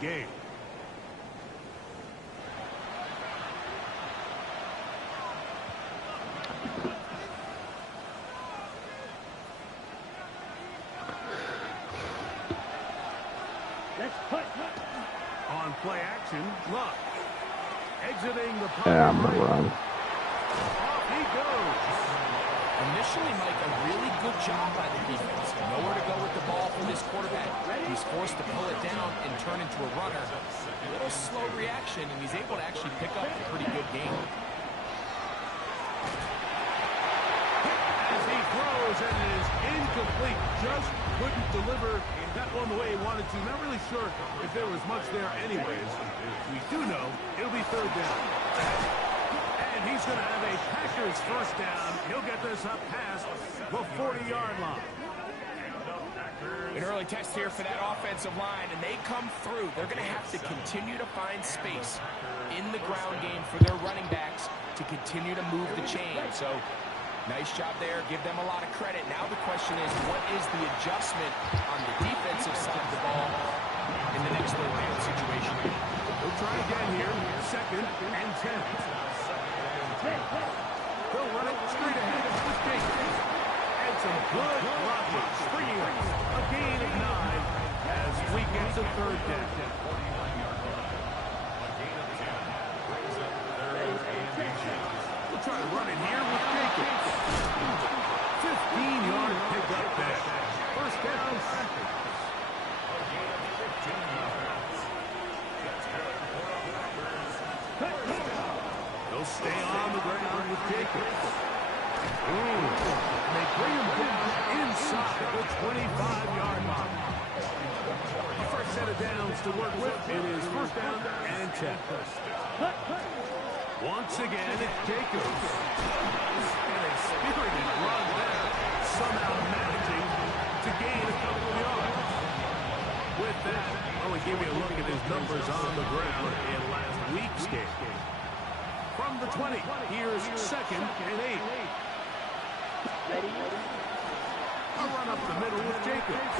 game. On play action, Luck. Exiting the pocket. Yeah, I'm gonna run. Off he goes. Initially, Mike, a really good job by the defense. Nowhere to go with the ball for this quarterback. He's forced to pull it down and turn into a runner. A little slow reaction, and he's able to actually pick up a pretty good game. As he throws, and it is incomplete. Just couldn't deliver that one the way he wanted to. Not really sure if there was much there anyways. We do know it'll be third down. And he's going to have a Packers first down. He'll get this up past the 40-yard line. An early test here for that offensive line, and they come through. They're going to have to continue to find space in the ground game for their running backs to continue to move the chain. So, nice job there. Give them a lot of credit. Now the question is, what is the adjustment on the defensive side of the ball in the next third down situation? We'll try again here. 2nd and 10. They'll run it straight ahead. And some good blocking. Springing up. A gain of 9 as we get to third down. We'll try to run it here with Jacobs. 15-yard pickup there. First down, Packers. They'll stay on the ground with Jacobs. They bring him down inside the 25-yard line. The first set of downs to work with. It is first down and 10. Once again, it's Jacobs. And a spirited run there, somehow managing to gain a couple of yards. With that, I'll give you a look at his numbers on the ground in last week's game. From the 20, here's 2nd and 8. A run up the middle with Jacobs.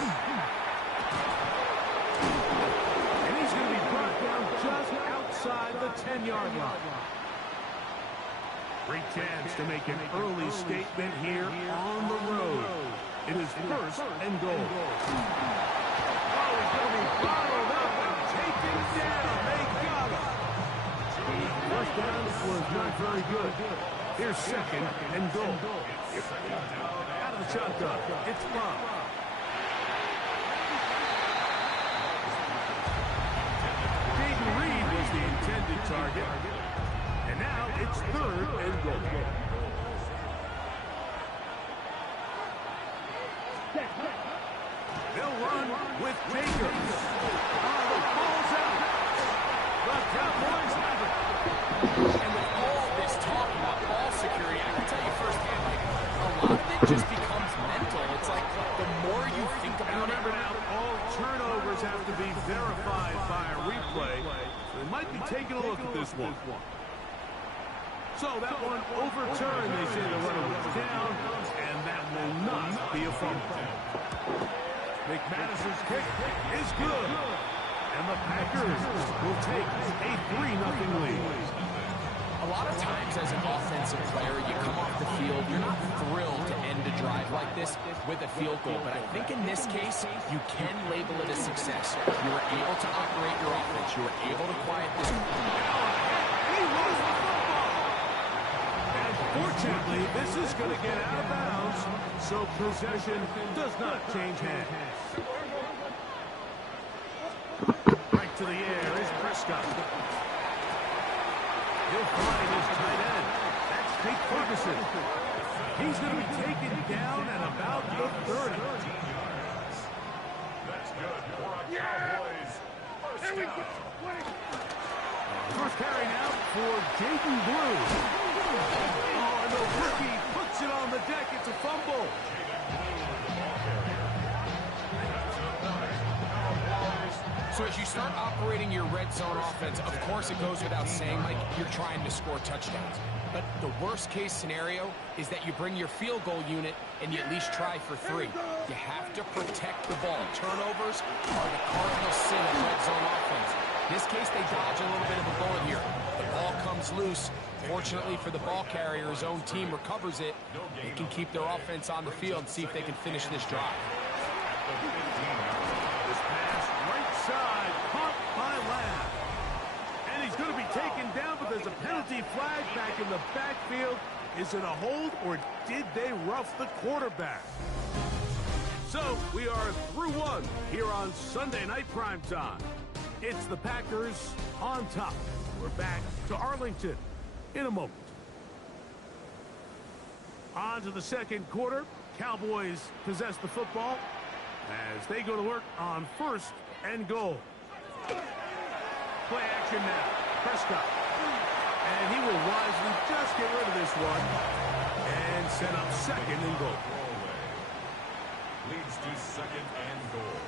And he's going to be brought down just outside the 10-yard line. Great chance to make an early statement here on the road. It is first and goal. Oh, he's going to be bottled up and taken down. They got him. First down was not very good. Here's 2nd and goal. Out of the shotgun. It's Bob. Jaden Reed was the intended target. And now it's 3rd and goal. They'll run with Jacobs. Oh, the ball's out. The Cowboys have it. And with all this talk about ball security, I can tell you firsthand, like, a lot of it just becomes mental. It's like the more you think about it. Remember now, all turnovers have to be verified by a replay. So they might be taking a look at this one. So that one overturned. They say the runner was down, and that will not be a fumble. McManus's kick is good. And the Packers will take a 3-0 lead. A lot of times as an offensive player, you come off the field, you're not thrilled to end a drive like this with a field goal. But I think in this case, you can label it a success. You were able to operate your offense. You were able to quiet this. He lost the football. And fortunately, this is going to get out of bounds, so possession does not change hands. Right to the air is Prescott. He'll find his tight end. That's Jake Ferguson. He's going to be taken down at about the 30. That's good for our Cowboys. First carry now for Jaden Blue. Oh, and the rookie puts it on the deck. It's a fumble. So as you start operating your red zone offense, of course it goes without saying, Mike, you're trying to score touchdowns. But the worst case scenario is that you bring your field goal unit and you at least try for 3. You have to protect the ball. Turnovers are the cardinal sin of red zone offense. this case, they dodge a little bit of a bullet here. The ball comes loose. Fortunately for the ball carrier, his own team recovers it. They can keep their offense on the field and see if they can finish this drive. This pass right side, caught by Lamb. And he's going to be taken down, but there's a penalty flag back in the backfield. Is it a hold, or did they rough the quarterback? So we are through one here on Sunday Night Primetime. It's the Packers on top. We're back to Arlington in a moment. On to the second quarter. Cowboys possess the football as they go to work on 1st and goal. Play action now. Prescott. And he will wisely just get rid of this one and set up 2nd and goal. Leads to 2nd and goal.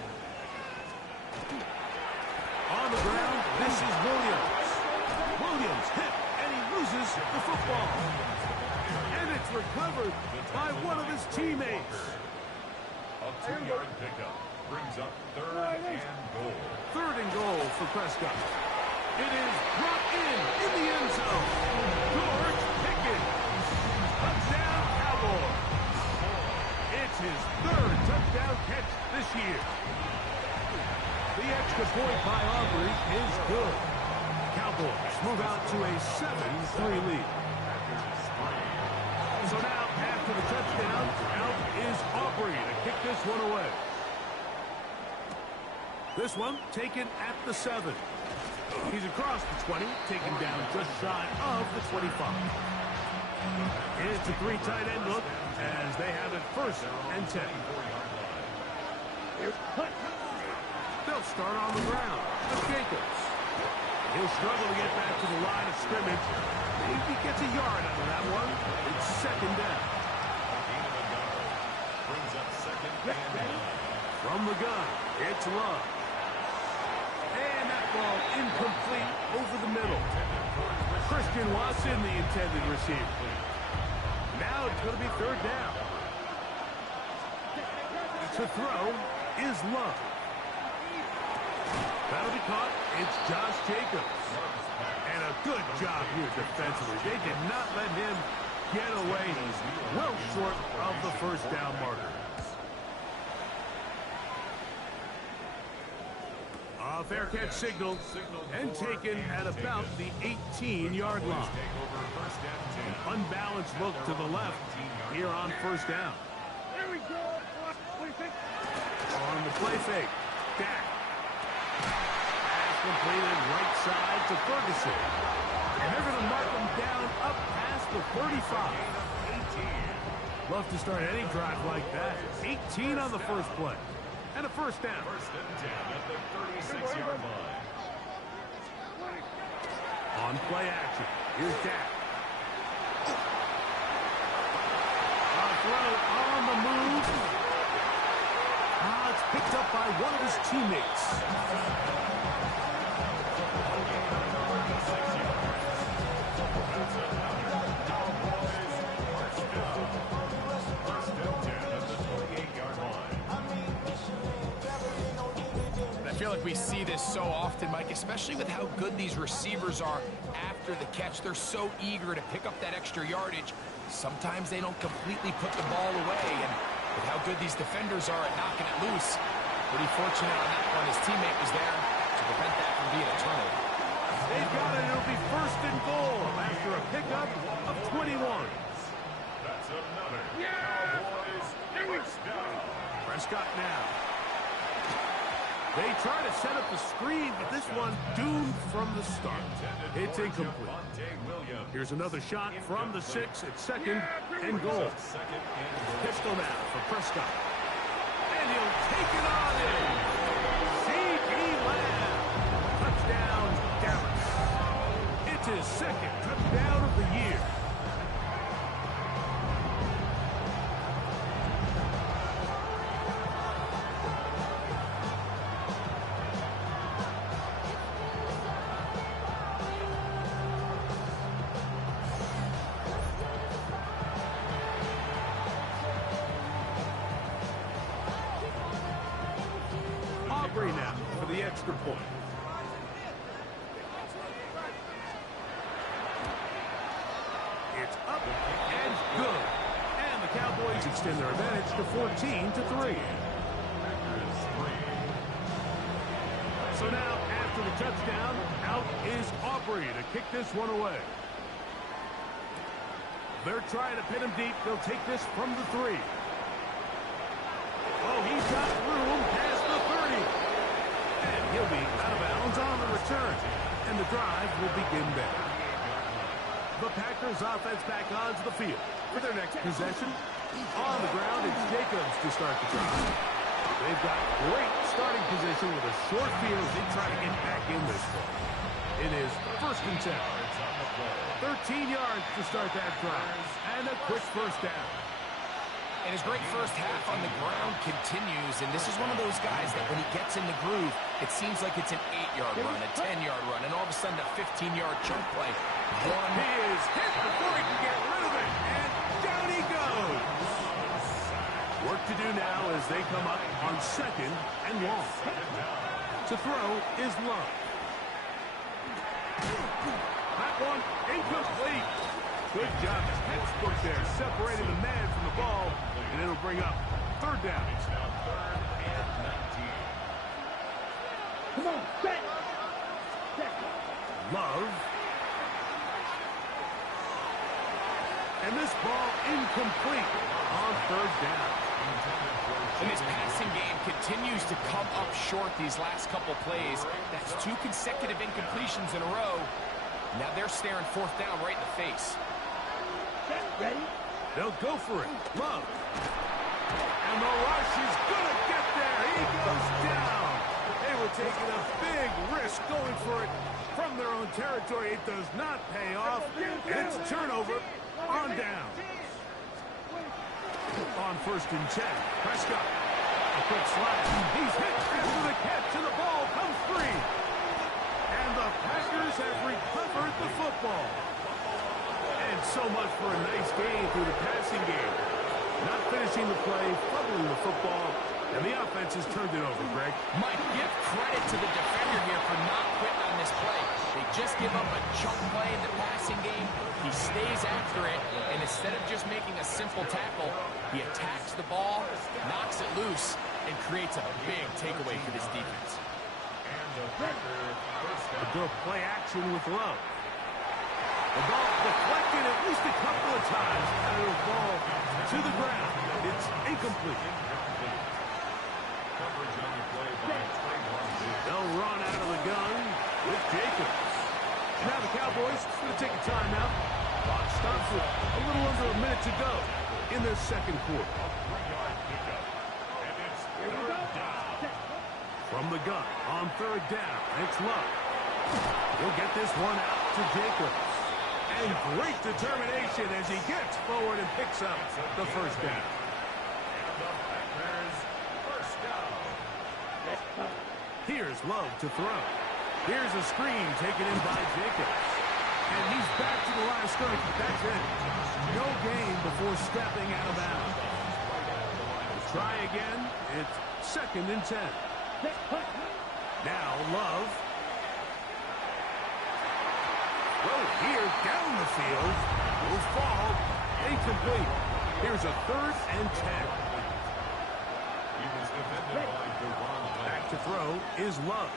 On the ground, this is Williams. Williams hit, and he loses the football. And it's recovered by one of his teammates. A 2-yard pickup brings up 3rd and goal. 3rd and goal for Prescott. It is brought in the end zone. George Pickens. Touchdown, Cowboys. It's his 3rd touchdown catch this year. The extra point by Aubrey is good. Cowboys move out to a 7-3 lead. So now, after the touchdown, out is Aubrey to kick this one away. This one taken at the 7. He's across the 20, taken down just shy of the 25. It's a 3 tight end look as they have it 1st and 10. They'll start on the ground with Jacobs. He'll struggle to get back to the line of scrimmage. Maybe gets a yard out of that one. It's 2nd down. Brings up 2nd and 9. From the gun, it's Love. And that ball incomplete over the middle. Christian Watson, the intended receiver. Now it's going to be 3rd down. To throw is Love. That'll be caught. It's Josh Jacobs. And a good job here defensively. They did not let him get away. He's well short of the 1st down marker. A fair catch signal and taken at about the 18-yard line. An unbalanced look to the left here on 1st down. There we go. What do you think? On the play fake, Dak. Pass completed right side to Ferguson. And they're going to mark him down up past the 35. Love to start any drive like that. 18 on the 1st play. And a 1st down. 1st and 10 at the 36-yard line. On play action, here's Dak. A throw on the move. It's picked up by one of his teammates. I feel like we see this so often, Mike, especially with how good these receivers are after the catch. They're so eager to pick up that extra yardage. Sometimes they don't completely put the ball away, and with how good these defenders are at knocking it loose, pretty fortunate on that one. His teammate was there to prevent that from being a turnover. They've got it. It'll be 1st and goal after a pickup of 21. That's another Cowboys 1st down. Prescott now. They try to set up the screen, but this one doomed from the start. It's incomplete. Here's another shot from the 6 at 2nd and goal. Pistol now for Prescott. And he'll take it on in. C.D. Lamb. Touchdown, Dallas. It's his 2nd touchdown of the year. Now for the extra point. extend their advantage to 14-3. So now, after the touchdown, out is Aubrey to kick this one away. They're trying to pin him deep. They'll take this from the 3. Oh, he's got room past the 30. And he'll be out of bounds on the return. And the drive will begin there. The Packers offense back onto the field for their next possession. On the ground, it's Jacobs to start the drive. They've got great starting position with a short field. They try to get back in this one. It is 1st and 10. 13 yards to start that drive. And a quick first down. And his great first half on the ground continues, and this is one of those guys that when he gets in the groove, it seems like it's an 8-yard run, a 10-yard run, and all of a sudden a 15-yard chunk play. He is hit before he can get rid of it, and down he goes. Work to do now as they come up on 2nd and long. To throw is Love. That one incomplete. Good job. Textbook there, separating the man from the ball, and it'll bring up 3rd down. It's now 3rd and 19. Come on, set. Love. And this ball incomplete on 3rd down. And his passing game continues to come up short these last couple plays. That's 2 consecutive incompletions in a row. Now they're staring 4th down right in the face. Ready? They'll go for it. Love. And the rush is going to get there. He goes down. They were taking a big risk going for it from their own territory. It does not pay off. It's turnover on down. On 1st and 10. Prescott. A quick slide. He's hit after the catch, and the ball comes free. And the Packers have recovered the football. And so much for a nice gain through the passing game. Not finishing the play, fumbling the football, and the offense has turned it over, Greg. Mike, give credit to the defender here for not quitting on this play. They just give up a chunk play in the passing game. He stays after it, and instead of just making a simple tackle, he attacks the ball, knocks it loose, and creates a big takeaway for this defense. A good play action with Love. The ball deflected at least a couple of times, and it'll fall to the ground. It's incomplete. They'll run out of the gun with Jacobs. Now the Cowboys are going to take a timeout. Clock stops with a little under a minute to go in the 2nd quarter. From the gun on 3rd down, it's Love. He'll get this one out to Jacobs. And great determination as he gets forward and picks up the 1st down. Here's Love to throw. Here's a screen taken in by Jacobs. And he's back to the line of scrimmage. That's it. No gain before stepping out of bounds. Try again. It's 2nd and 10. Now Love. Well, here down the field. Will fall. Incomplete. Here's a 3rd and 10. Back to throw is Love.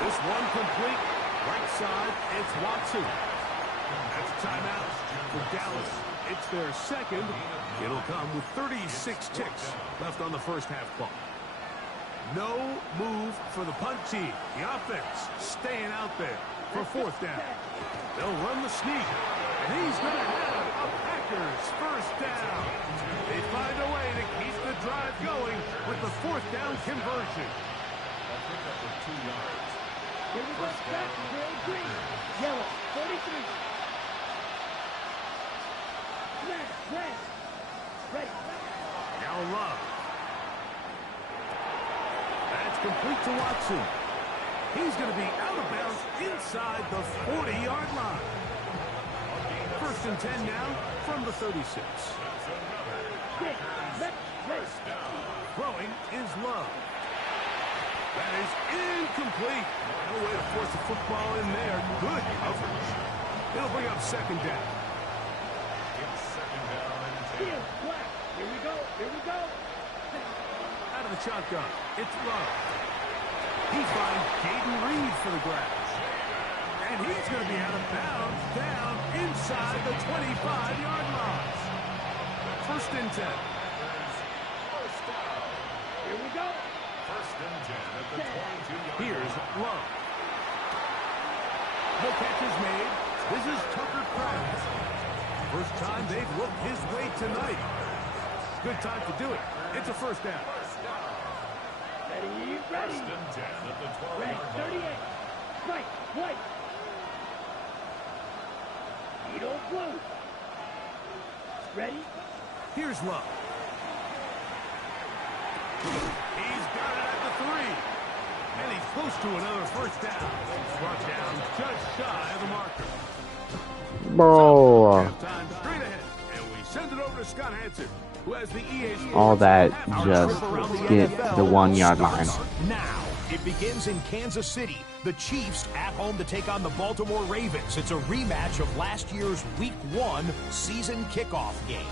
This one complete. Right side, it's Watson. That's a timeout for Dallas. It's their 2nd. It'll come with 36 ticks left on the 1st half clock. No move for the punt team. The offense staying out there for 4th down. They'll run the sneak. And he's going to have a Packers 1st down. They find a way to keep the drive going with the 4th down conversion. Here we go, back, green, yellow, 43. Red, ready. Now Love. That's complete to Watson. He's going to be out of bounds inside the 40-yard line. 1st and 10 now from the 36. Throwing is Love. That is incomplete. No way to force the football in there. Good coverage. It'll bring up 2nd down. It's 2nd down and 10. shotgun. It's Love. He finds Jaden Reed for the grab. And he's going to be out of bounds down inside the 25-yard line. First and 10. Here we go. First and 10 at the 22-yard line. Here's Love. The catch is made. This is Tucker Kraft. First time they've looked his way tonight. Good time to do it. It's a first down. Ready. First and 10 at the 12-yard Red, line. 38. Right, white. Needle blue. Ready? Here's Love. He's got it at the 3. And he's close to another first down. Brought down just shy of the marker. Bro. Halftime straight ahead. And we send it over to Scott Hansen, who has the EA Sports All that halftime just trip around the get NFL the 1 yard line. Now, it begins in Kansas City. The Chiefs at home to take on the Baltimore Ravens. It's a rematch of last year's Week 1 season kickoff game.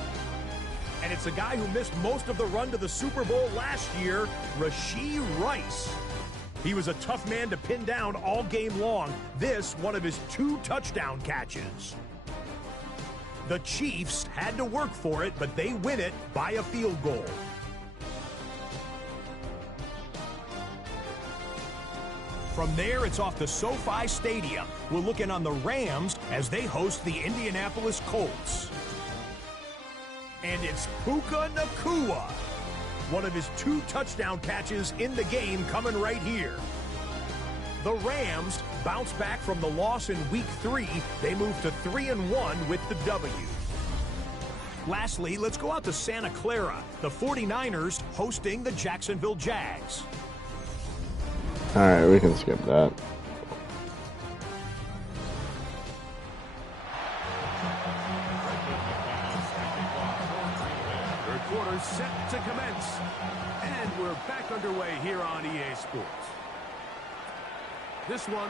And it's a guy who missed most of the run to the Super Bowl last year, Rashee Rice. He was a tough man to pin down all game long. This, one of his 2 touchdown catches. The Chiefs had to work for it, but they win it by a field goal. From there, it's off to SoFi Stadium. We're looking on the Rams as they host the Indianapolis Colts. And it's Puka Nacua. One of his 2 touchdown catches in the game coming right here. The Rams bounce back from the loss in Week 3. They move to 3-1 with the W. Lastly, let's go out to Santa Clara. The 49ers hosting the Jacksonville Jags. Alright, we can skip that. Third quarter set to commence. And we're back underway here on EA Sports. This one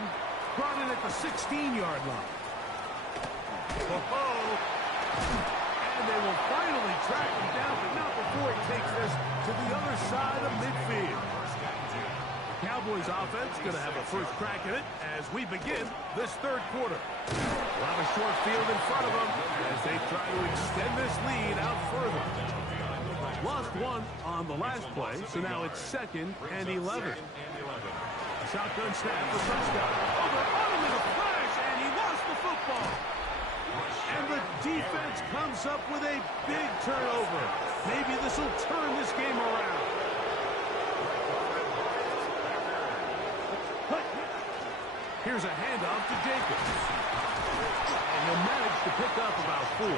brought in at the 16-yard line. And they will finally track him down, but not before he takes this to the other side of midfield. The Cowboys offense going to have a first crack at it as we begin this third quarter. A lot of short field in front of them as they try to extend this lead out further. Lost 1 on the last play, so now it's 2nd and 11. Shotgun snap for touchdown. Oh, they're on him in a flash, and he lost the football. And the defense comes up with a big turnover. Maybe this will turn this game around. Here's a handoff to Jacobs. And he'll manage to pick up about 4.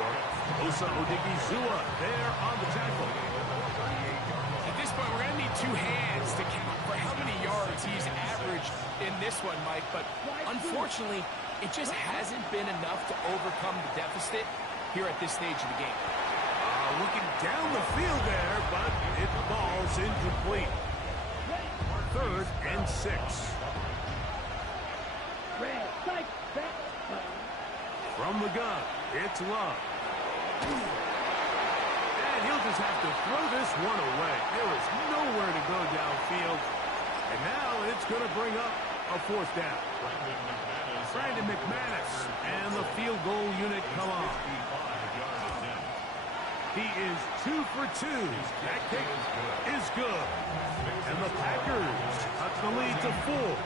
Osa Odigizua there on the tackle. At this point, we're going to need 2 hands to count for how many yards he's averaged in this one, Mike. But unfortunately, it just hasn't been enough to overcome the deficit here at this stage of the game. Looking down the field there, but it falls incomplete. 3rd and 6. From the gun, it's Love. And he'll just have to throw this one away. There is nowhere to go downfield. And now it's going to bring up a 4th down. Brandon McManus and the field goal unit come on. He is 2 for 2. That kick is good. And the Packers cut the lead to 4.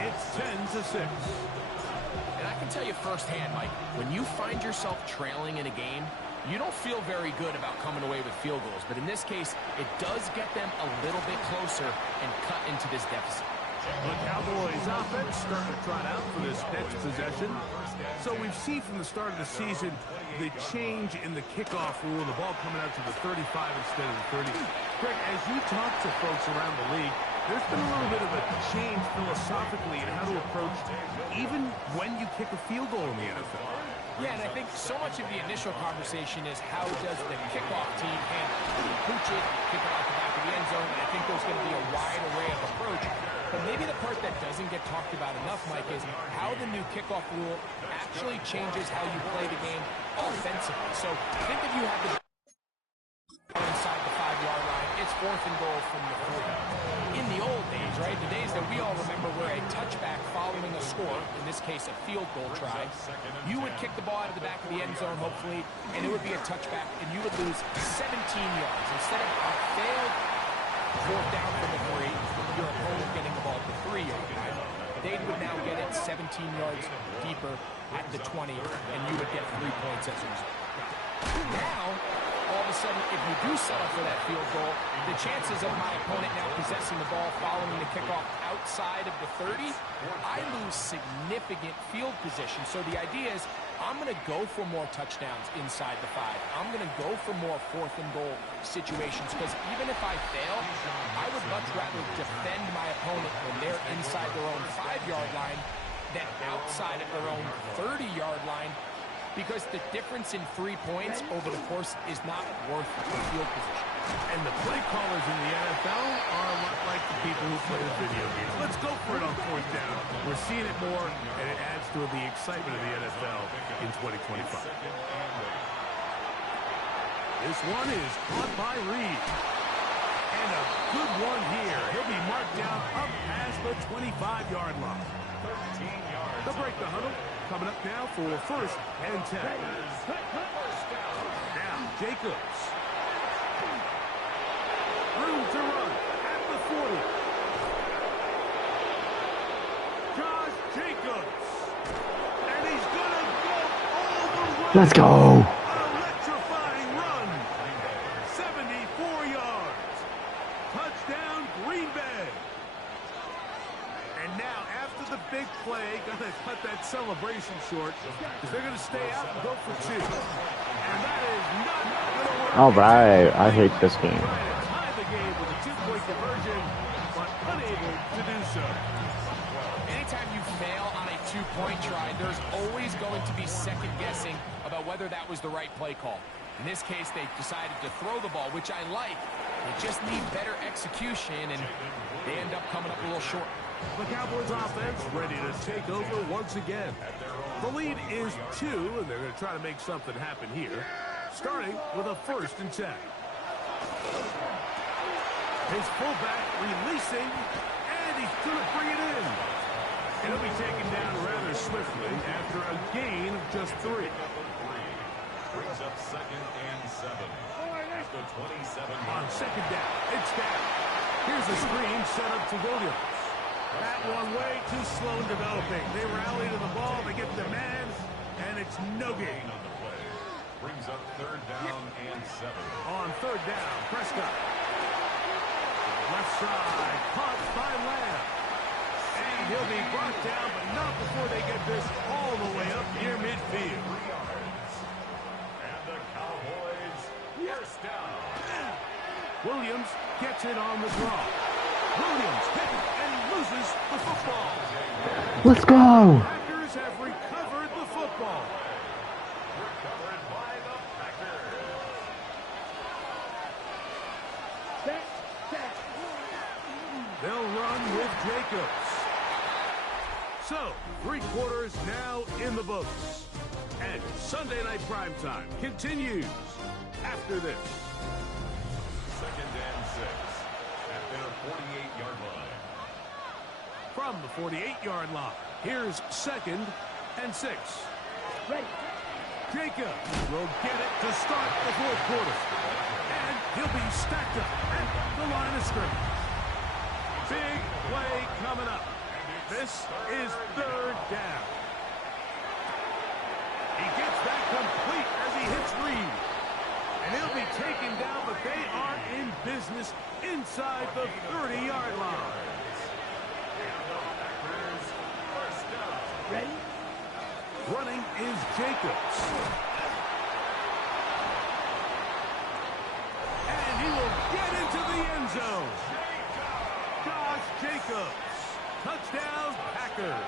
It's 10-6. And I can tell you firsthand, Mike, when you find yourself trailing in a game, you don't feel very good about coming away with field goals. But in this case, it does get them a little bit closer and cut into this deficit. The Cowboys offense starting to trot out for this next possession. So we've seen from the start of the season the change in the kickoff rule, the ball coming out to the 35 instead of the 30. Greg, as you talk to folks around the league, there's been a little bit of a change philosophically in how to approach even when you kick a field goal in the NFL. Yeah, and I think so much of the initial conversation is how does the kickoff team handle it? You pooch it, kick it out the back of the end zone, and I think there's going to be a wide array of approach. But maybe the part that doesn't get talked about enough, Mike, is how the new kickoff rule actually changes how you play the game offensively. So think if you have the inside the 5-yard line, it's 4th and goal from the 40. In the old days, right, the days that we all remember where a touchback following a score, in this case a field goal try, you would kick the ball out of the back of the end zone, hopefully, and it would be a touchback, and you would lose 17 yards. Instead of a failed 4th down from the 3, your opponent getting the ball at the 3-yard line, they would now get it 17 yards deeper at the 20, and you would get 3 points as a result. Now, all of a sudden, if you do settle for that field goal, the chances of my opponent now possessing the ball following the kickoff outside of the 30, I lose significant field position. So the idea is I'm going to go for more touchdowns inside the 5. I'm going to go for more 4th and goal situations because even if I fail, I would much rather defend my opponent when they're inside their own 5-yard line than outside of their own 30-yard line, because the difference in 3 points over the course is not worth the field position. And the play callers in the NFL are a lot like the people who play the video games. Let's go for it on 4th down. We're seeing it more, and it adds to the excitement of the NFL in 2025. This one is caught by Reed. And a good one here. He'll be marked down up past the 25-yard line. 13 yards. They'll break the huddle. Coming up now for 1st and 10. Now, Jacobs. Room to run at the 40. Josh Jacobs. And he's going to go all the way. Let's go. Electrifying run. 74 yards. Touchdown, Green Bay. And now, after the big play, going to cut that celebration short because they're going to stay out and go for 2. And that is not going to work. All right, I hate this game. Tie the game with a 2-point conversion, but unable to do so. Anytime you fail on a 2-point try, there's always going to be second guessing about whether that was the right play call. In this case, they decided to throw the ball, which I like. They just need better execution, and they end up coming up a little short. The Cowboys offense ready to take over once again. The lead is 2, and they're going to try to make something happen here, starting with a 1st and 10. His fullback releasing, and he's going to bring it in. And he'll be taken down rather swiftly after a gain of just 3. Brings up 2nd and 7. At the 27. On 2nd down, it's down. Here's a screen set up to Williams. That one way too slow in developing. They rally to the ball, they get the man, and it's no gain. On the play. Brings up 3rd down and 7. On 3rd down, Prescott. Left side, caught by Lamb. And he'll be brought down, but not before they get this all the way up near midfield. 3 yards. And the Cowboys, 1st down. Williams gets it on the draw. Williams hit and loses the football. Let's go. Packers have recovered the football. Recovered by the Packers. They'll run with Jacobs. So, 3 quarters now in the books. And Sunday Night Primetime continues after this. 2nd and 6. At their 48-yard line. From the 48-yard line, here's 2nd and 6. Ready. Jacobs will get it to start the 4th quarter. And he'll be stacked up at the line of scrimmage. Big play coming up. This is 3rd down. He gets that complete as he hits Reed. And he'll be taken down, but they are in business inside the 30-yard line. Ready. Running is Jacobs. And he will get into the end zone. Josh Jacobs. Touchdown, Packers.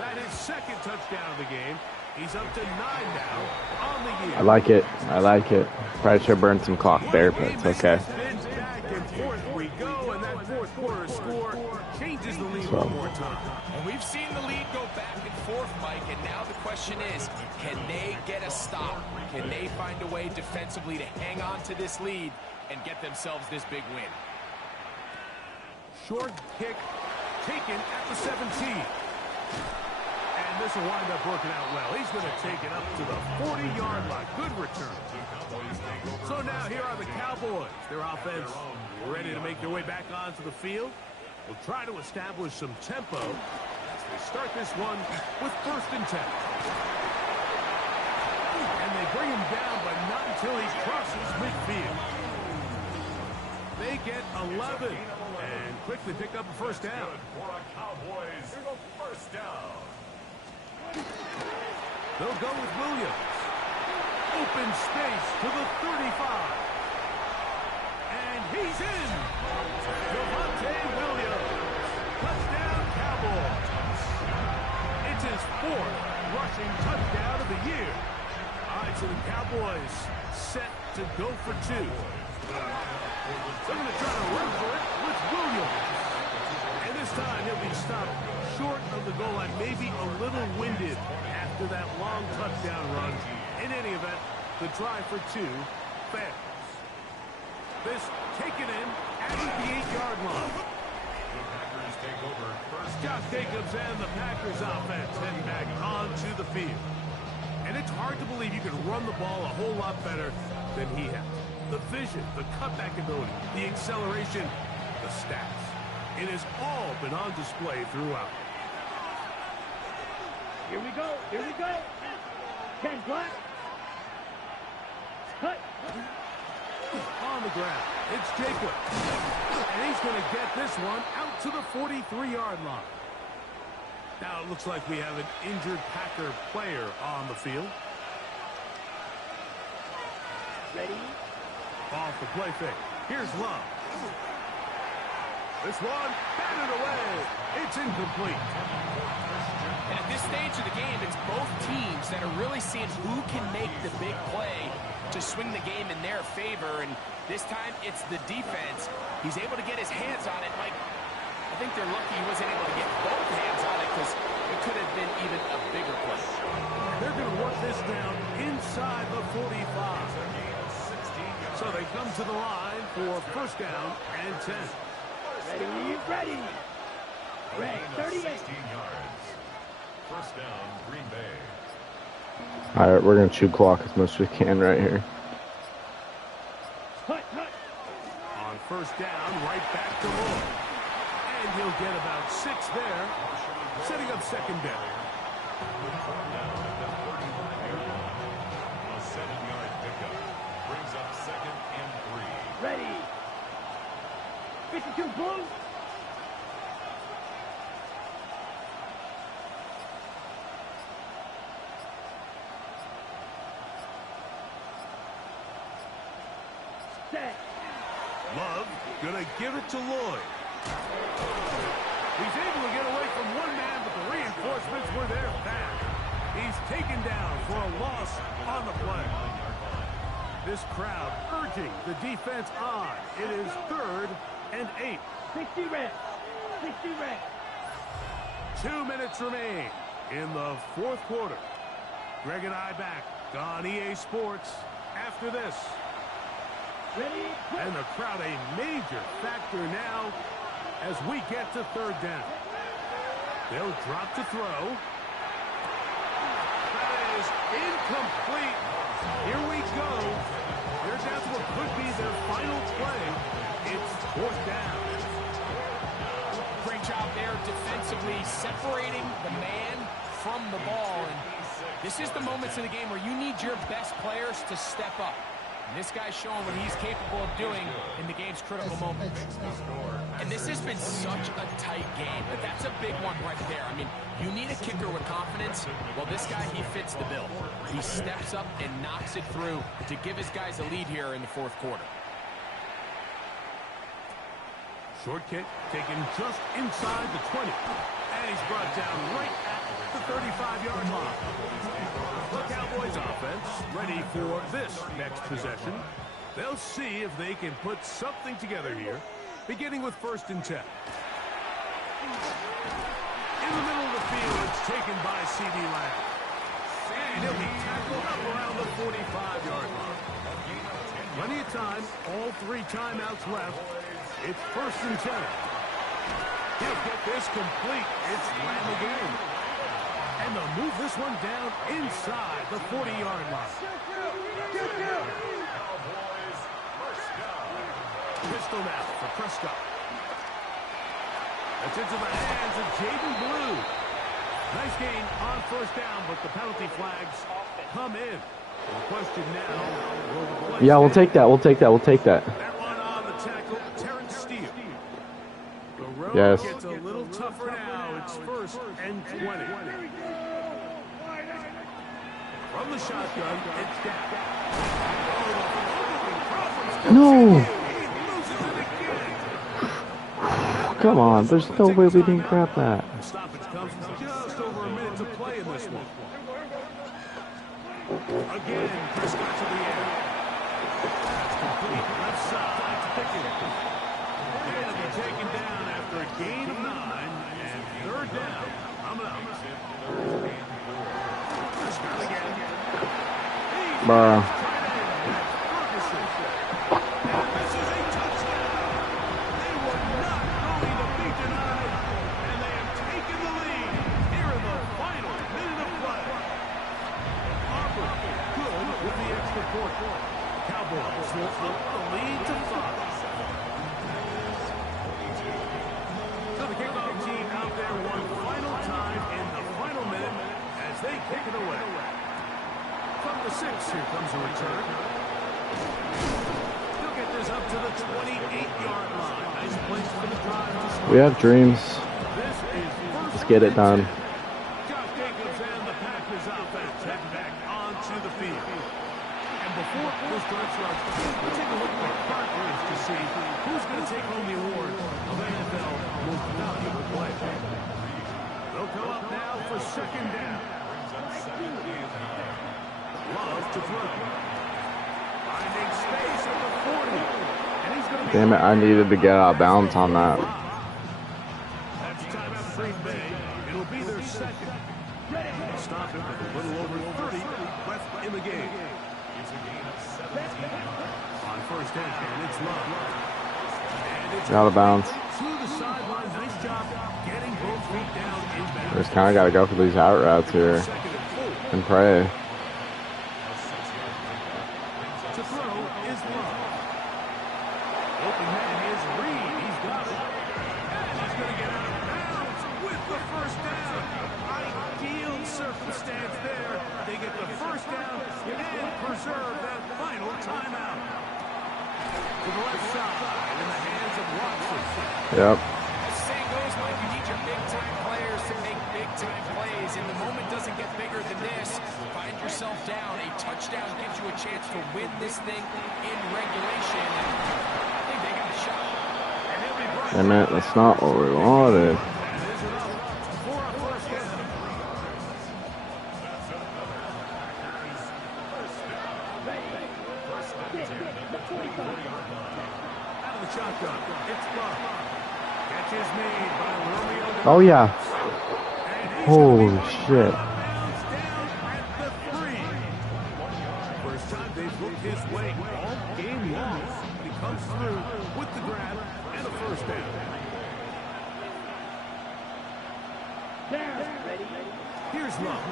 That is 2nd touchdown of the game. He's up to 9 now on the year. I like it. I like it. Probably should have burned some clock there, but it's okay. Back and forth we go, and that 4th quarter score changes the lead one more time. And we've seen the lead go back and forth, Mike, and now the question is, can they get a stop? Can they find a way defensively to hang on to this lead and get themselves this big win? Short kick taken at the 17. And this will wind up working out well. He's going to take it up to the 40-yard line. Good return. So now here are the Cowboys. Their offense ready to make their way back onto the field. We'll try to establish some tempo as they start this one with 1st and 10. And they bring him down, but not until he crosses midfield. They get 11 and quickly pick up a 1st down. For a Cowboys first down. They'll go with Williams. Open space to the 35. And he's in. Javonte Williams. Touchdown, Cowboys. It's his 4th rushing touchdown of the year. All right, so the Cowboys set to go for 2. They're going to try to run for it with Williams. And this time he'll be stopped short of the goal line, maybe a little winded after that long touchdown run. In any event, the try for 2 fails. This taken in at the 8-yard line. The Packers take over first. Josh Jacobs and the Packers offense heading back onto the field. And it's hard to believe you can run the ball a whole lot better than he has. The vision, the cutback ability, the acceleration, the stats. It has all been on display throughout. Here we go. Here we go. 10 black. Cut. On the ground, it's Jacobs. And he's going to get this one out to the 43-yard line. Now it looks like we have an injured Packer player on the field. Ready? Off the play fake. Here's Love. This one, batted away. It's incomplete. And at this stage of the game, it's both teams that are really seeing who can make the big play to swing the game in their favor. And this time, it's the defense. He's able to get his hands on it. Mike, I think they're lucky he wasn't able to get both hands on it because it could have been even a bigger play. They're going to work this down inside the 45. So they come to the line for 1st down and 10. Ready? Ready. Red, 38. 16 yards. First down, Green Bay. All right, we're going to chew clock as much as we can right here. Cut, cut. On 1st down, right back to Lloyd. And he'll get about 6 there, setting up 2nd down. A 7-yard pickup brings up 2nd and 3. Ready. 52 blue. Set. Love gonna give it to Lloyd. He's able to get away from one man, but the reinforcements were there fast. He's taken down for a loss on the play. This crowd urging the defense on. It is 3rd and 8. 60 red. 60 red. 2 minutes remain in the 4th quarter. Greg and I back on EA Sports after this. Ready? And the crowd a major factor now as we get to 3rd down. They'll drop to throw. That is incomplete. Here we go. They're down to what could be their final play. It's 4th down. Great job there defensively, separating the man from the ball. And this is the moments in the game where you need your best players to step up. And this guy's showing what he's capable of doing in the game's critical moments. And this has been such a tight game, but that's a big one right there. I mean, you need a kicker with confidence. Well, this guy, he fits the bill. He steps up and knocks it through to give his guys a lead here in the 4th quarter. Short kick taken just inside the 20. And he's brought down right at the 35-yard line. The Cowboys offense ready for this next possession. They'll see if they can put something together here, beginning with 1st and 10. In the middle CD Lamb. And he'll be tackled up around the 45-yard line. Plenty of time. All 3 timeouts left. It's 1st and 10. He'll get this complete. It's Lamb again. And they'll move this one down inside the 40-yard line. Pistol now for Prescott. That's into the hands of Jaden Blue. Nice gain on 1st down, but the penalty flags come in. The question now, Yeah, we'll take that. We'll take that. We'll take that. That one on the tackle, Terrence Steele. The road Yes. gets a little tougher now. It's 1st and 20. From the shotgun, it's down. No. He loses it again. Come on. There's no way we didn't grab that. The stoppage comes with just over a minute to play in this one. Again, Prescott to the air. That's complete. Left side to Pickett. And it'll be taken down after a gain of 9 and 3rd down. Coming up. Prescott again. Bruh. Ferguson. And this is a touchdown. They were not going to be denied. And they have taken the lead here in the final minute of play. Auburn good with the extra point. Cowboys will up the lead to 5. So the kickoff team out there one final time in the final minute as they kick it away. From the 6, here comes a return. He'll get this up to the 28-yard line. Nice place for the drive. We have dreams. This is Let's get it done. Josh Jacobs and the Packers offense heading back onto the field. And before this drive starts, we'll take a look at our partners to see who's going to take home the award of NFL Most Valuable Player. They'll come up now for 2nd down. Love to throw. Finding space at the 40. And he's going to be Damn it, I needed to get out of bounds on that. That's timeout Green Bay. It'll be their 2nd. Stop it with a little over 30 left in the game. On 1st and it's Love. And it's Out of bounds. to the sideline. Nice job getting both feet down inbound. Just kind of got to go for these out routes here 2nd and 4. and pray. To throw is Love. Open man is Reed. He's got it. And he's going to get out of bounds with the 1st down. Ideal circumstance there. They get the 1st down and preserve that final timeout. To the left side in the hands of Watson. Yep. As the saying goes, Mike, you need your big-time players to make big-time plays, and the moment doesn't get bigger than this. Find yourself down. A touchdown gives you a chance to win this thing in regulation, and I think they got a shot. And he'll be brought Damn it, that's not what we wanted. That is enough for a 1st down. Out of the shotgun, it's Love. Catch is made by Romeo. Oh, yeah. And he's Holy gonna be shit. bounds down at the 3. First time they've looked his way all game long. He comes through with the grab and a 1st down. Here's Love.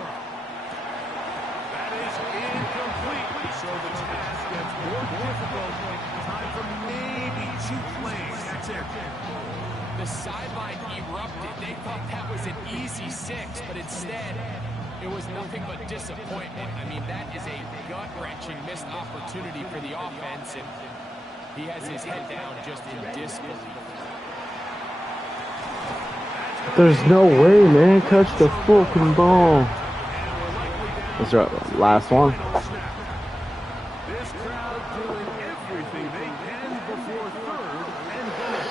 That is incomplete. So the task gets more difficult. Time for maybe 2 plays. That's it. The sideline erupted. They thought that was an easy 6, but instead, it was nothing but disappointment. I mean, that is a gut-wrenching missed opportunity for the offense, and he has his head down just in disbelief. There's no way, man. Catch the fucking ball. That's our last one. This crowd doing everything they can before 3rd and goal.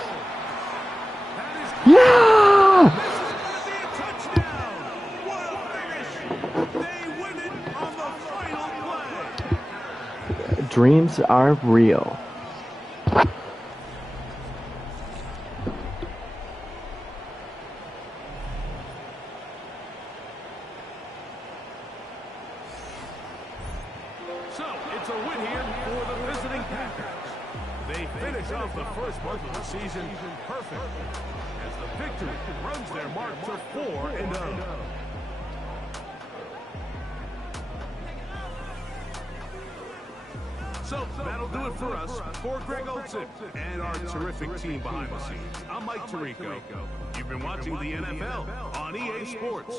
That is Yeah! this is going to be a touchdown. What a finish. They win it on the final play. Dreams are real. So, it's a win here for the visiting Packers. They finish off the first month of the season perfect, as the victory runs their mark to 4-0. So, that'll do it for us. For Greg Olson and our terrific team behind the scenes, I'm Mike Tirico. You've been watching the NFL on EA Sports.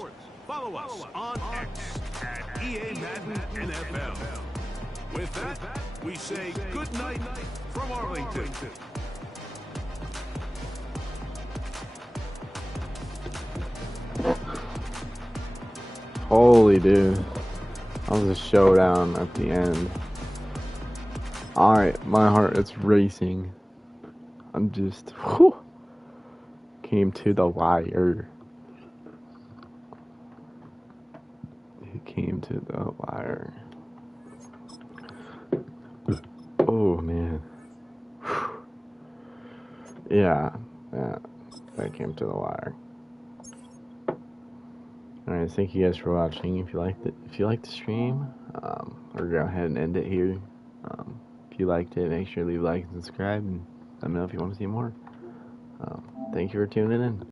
Follow us on X at EA Madden NFL. With that, we say good night from Arlington. Holy dude. That was a showdown at the end. Alright, my heart is racing. I'm just, whew, came to the wire. It came to the wire. Oh man. Yeah, that came to the wire. Alright, thank you guys for watching. If you liked the stream, we'll go ahead and end it here. If you liked it, make sure to leave a like and subscribe, and let me know if you want to see more. Thank you for tuning in.